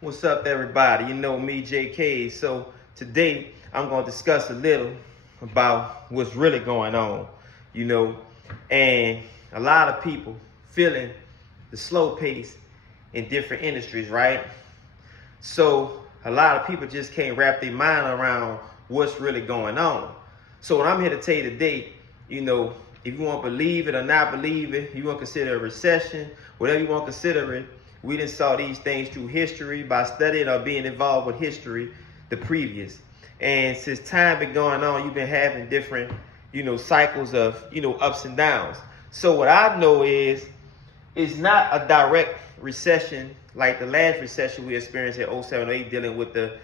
What's up, everybody? You know me, JK. So today I'm going to discuss a little about what's really going on, you know, and a lot of people feeling the slow pace in different industries, right? So a lot of people just can't wrap their mind around what's really going on. So what I'm here to tell you today, you know, if you want to believe it or not believe it, you want to consider a recession, whatever you want to consider it, we done saw these things through history by studying or being involved with history, the previous. And since time been going on, you've been having different, cycles of, ups and downs. So what I know is, it's not a direct recession like the last recession we experienced in 07-08, dealing with the,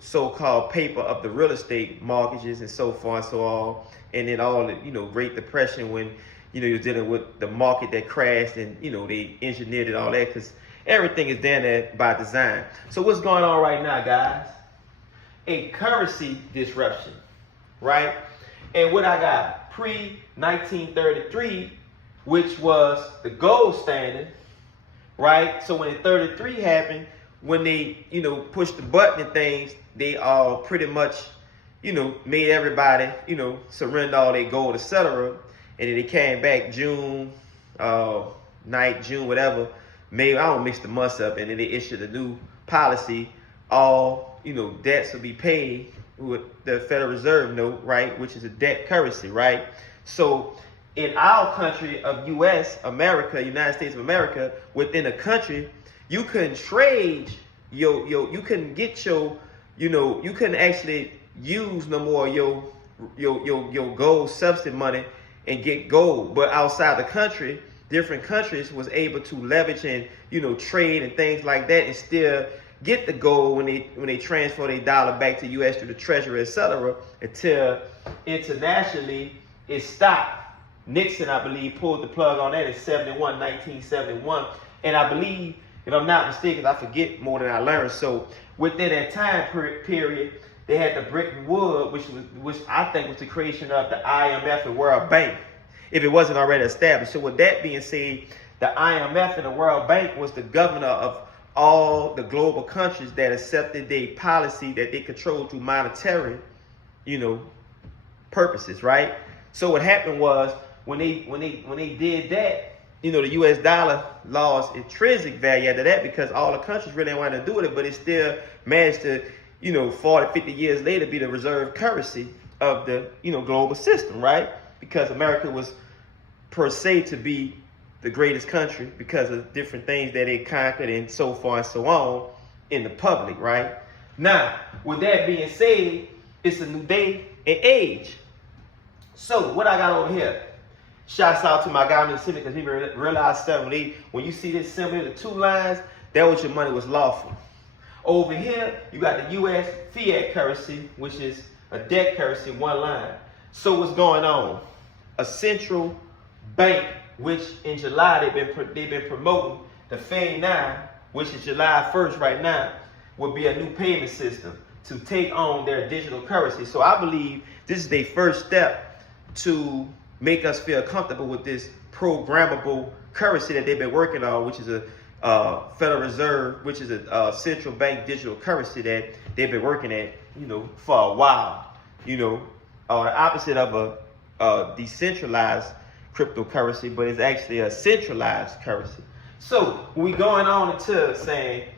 so-called paper of the real estate mortgages and so far and so on. And then all the, Great Depression when, you're dealing with the market that crashed and, they engineered it, all that, because everything is done there by design. So what's going on right now, guys? A currency disruption, right? And what I got pre-1933, which was the gold standard, right? So when 33 happened, when they, pushed the button and things, they all pretty much, made everybody, surrender all their gold, etc. And then they came back June, June, whatever, May, I don't mix the months up, and then they issued a new policy. All, debts will be paid with the Federal Reserve note, right, which is a debt currency, right? So in our country of U.S. America, United States of America, within a country, you couldn't trade you couldn't get your, you couldn't actually use no more your gold subsidy money and get gold. But outside the country, different countries was able to leverage and, trade and things like that and still get the gold when they transfer their dollar back to U.S. to the Treasury, etc. until internationally it stopped. Nixon, I believe, pulled the plug on that in 1971. And I believe, if I'm not mistaken, I forget more than I learned. So within that time period, they had the Bretton Woods, which I think was the creation of the IMF and World Bank, if it wasn't already established. So with that being said, the IMF and the World Bank was the governor of all the global countries that accepted their policy that they controlled through monetary, purposes, right? So what happened was when they did that, the U.S. dollar lost intrinsic value after that because all the countries really didn't want to do it, but it still managed to, 40, 50 years later be the reserve currency of the, global system, right? Because America was per se to be the greatest country because of different things that it conquered and so far and so on in the public, right? Now, with that being said, it's a new day and age. So what I got over here, shouts out to my guy in the Senate, because he realized something. When you see this symbol, the two lines, that was your money was lawful. Over here, you got the U.S. fiat currency, which is a debt currency, one line. So what's going on? A central bank, which in July they've been promoting the Fed 9, which is July 1st right now, will be a new payment system to take on their digital currency. So I believe this is their first step to make us feel comfortable with this programmable currency that they've been working on, which is a Federal Reserve, which is a central bank digital currency that they've been working at, for a while. The opposite of a decentralized cryptocurrency, but it's actually a centralized currency. So we going on into saying,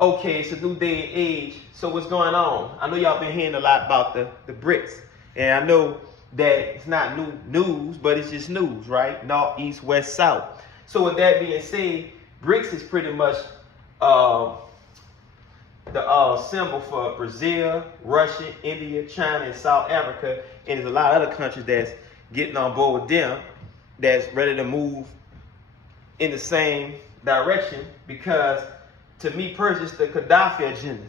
okay, it's a new day and age. So what's going on? I know y'all been hearing a lot about the BRICS, and I know that it's not new news, but it's just news, right? North, east, west, south. So with that being said, BRICS is pretty much the symbol for Brazil, Russia, India, China, and South Africa. And there's a lot of other countries that's getting on board with them, that's ready to move in the same direction, because to me personally, it's the Gaddafi agenda.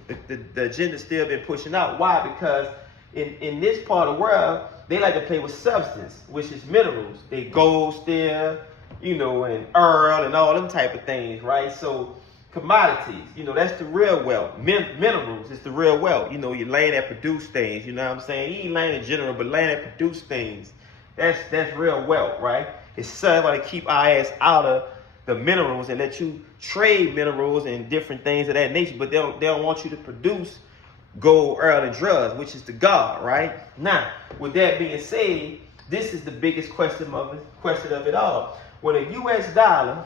The agenda's still been pushing out. Why? Because in this part of the world, they like to play with substance, which is minerals. They gold still, and oil and all them type of things, right? So commodities, that's the real wealth. Minerals is the real wealth. Your land that produce things, you know what I'm saying? You ain't land in general, but land that produce things. That's real wealth, right? It's somebody to keep our ass out of the minerals and let you trade minerals and different things of that nature, but they don't want you to produce gold, oil, and drugs, which is the God, right? Now, with that being said, this is the biggest question of it all. When a U.S. dollar,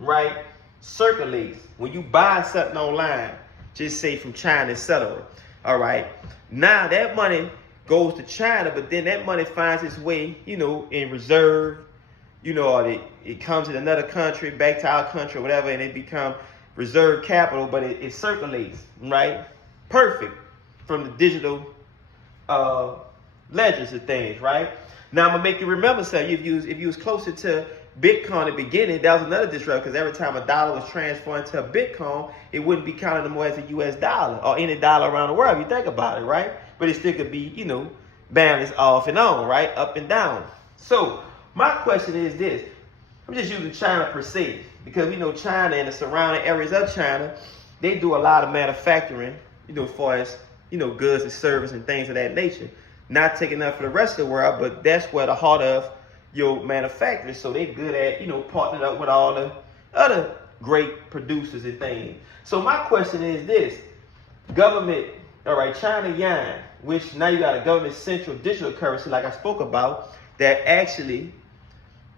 right, circulates, when you buy something online, just say from China, etc., all right, now that money goes to China, but then that money finds its way, in reserve, or it comes in another country, back to our country or whatever, and it becomes reserve capital, but it circulates, right? Perfect from the digital ledgers of things, right? Now I'm gonna make you remember something. If you was closer to Bitcoin at the beginning, that was another disruption, because every time a dollar was transferred into a Bitcoin, it wouldn't be counted anymore as a U.S. dollar or any dollar around the world, if you think about it, right? But it still could be, balanced off and on, right? Up and down. So my question is this. I'm just using China per se, because we know China and the surrounding areas of China, they do a lot of manufacturing, as far as, goods and service and things of that nature. Not taking up for the rest of the world, but that's where the heart of your manufacturers. So they're good at, partnering up with all the other great producers and things. So my question is this. Government, all right, China Yuan, which now you got a government central digital currency like I spoke about, that actually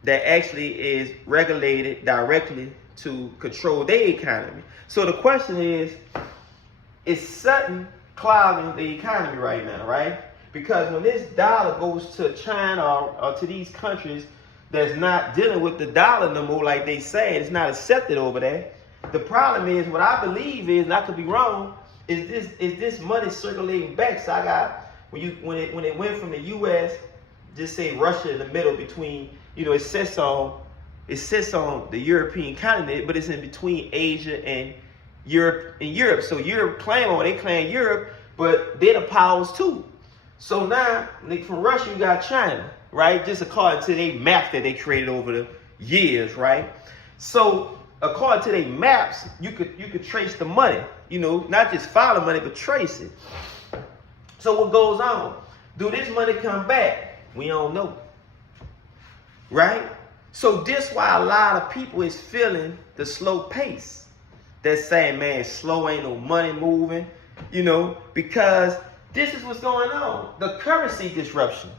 is regulated directly to control their economy. So the question is something clouding the economy right now, right? Because when this dollar goes to China or to these countries that's not dealing with the dollar no more, like they say, it's not accepted over there. The problem is, what I believe is, and I could be wrong, is this money circulating back. So I got, when it went from the U.S., just say Russia in the middle between, it sits on the European continent, but it's in between Asia and Europe. So Europe they claim Europe, but they're the powers too. So now, from Russia, you got China, right? Just according to their maps that they created over the years, right? So according to their maps, you could trace the money, not just follow money, but trace it. So what goes on? Do this money come back? We don't know, right? So this why a lot of people is feeling the slow pace. They're saying, man, slow, ain't no money moving, because this is what's going on. The currency disruption.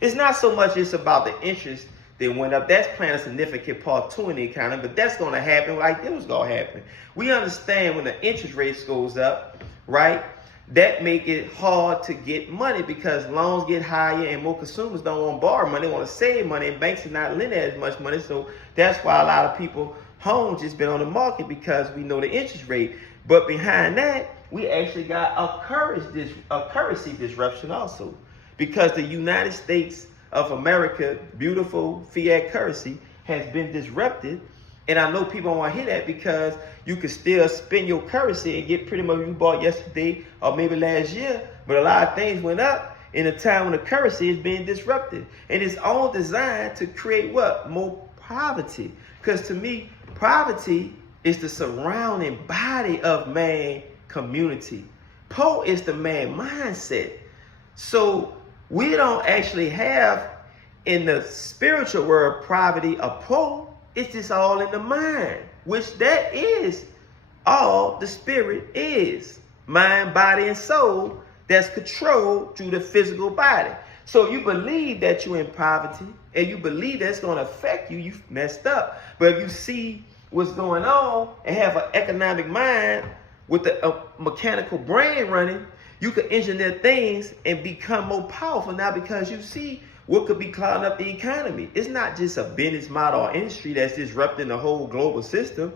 It's not so much just about the interest that went up. That's playing a significant part too in the economy, but that's going to happen like it was going to happen. We understand when the interest rates goes up, right? That make it hard to get money because loans get higher and more consumers don't want to borrow money. They want to save money, and banks are not lending as much money. So that's why a lot of people homes just been on the market, because we know the interest rate. But behind that, we actually got a currency disruption also, because the United States of America, beautiful fiat currency, has been disrupted. And I know people don't want to hear that, because you can still spend your currency and get pretty much what you bought yesterday or maybe last year. But a lot of things went up in a time when the currency is being disrupted. And it's all designed to create what? More poverty. Because to me, poverty is the surrounding body of man community. Po is the man mindset. So we don't actually have in the spiritual world poverty or po. It's just all in the mind, which that is all the spirit is. Mind, body, and soul that's controlled through the physical body. So you believe that you're in poverty and you believe that's going to affect you, you've messed up. But if you see what's going on and have an economic mind with a mechanical brain running, you can engineer things and become more powerful now, because you see what could be clouding up the economy. It's not just a business model or industry that's disrupting the whole global system.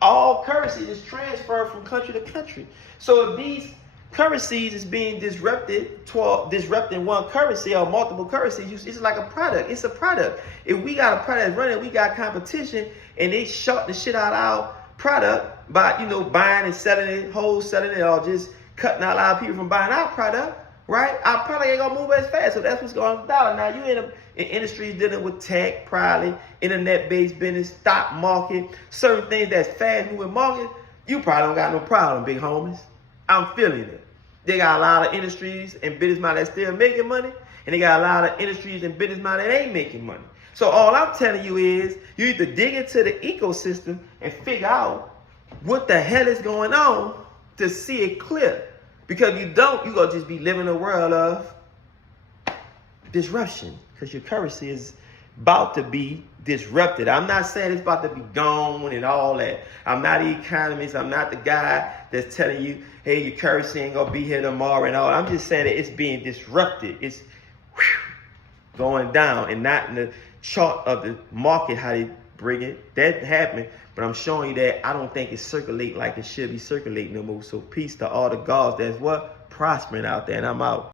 All currencies is transferred from country to country. So if these currencies is being disrupting one currency or multiple currencies, it's like a product. It's a product. If we got a product running, we got competition, and they short the shit out of our product by, buying and selling it, wholesaling it, or just cutting out a lot of people from buying our product, right? Our product ain't gonna move as fast. So that's what's going on with the dollar. Now you in industries dealing with tech, probably internet-based business, stock market, certain things that's fast moving market, you probably don't got no problem, big homies. I'm feeling it. They got a lot of industries and business models that's still making money, and they got a lot of industries and business models that ain't making money. So all I'm telling you is you need to dig into the ecosystem and figure out what the hell is going on to see it clear. Because if you don't, you're going to just be living in a world of disruption, because your currency is about to be disrupted. I'm not saying it's about to be gone and all that. I'm not an economist. I'm not the guy that's telling you, hey, your currency ain't going to be here tomorrow and all. I'm just saying that it's being disrupted. It's going down, and not in the chart of the market how they bring it. That happened, but I'm showing you that I don't think it's circulating like it should be circulating no more. So peace to all the gods that's what prospering out there, and I'm out.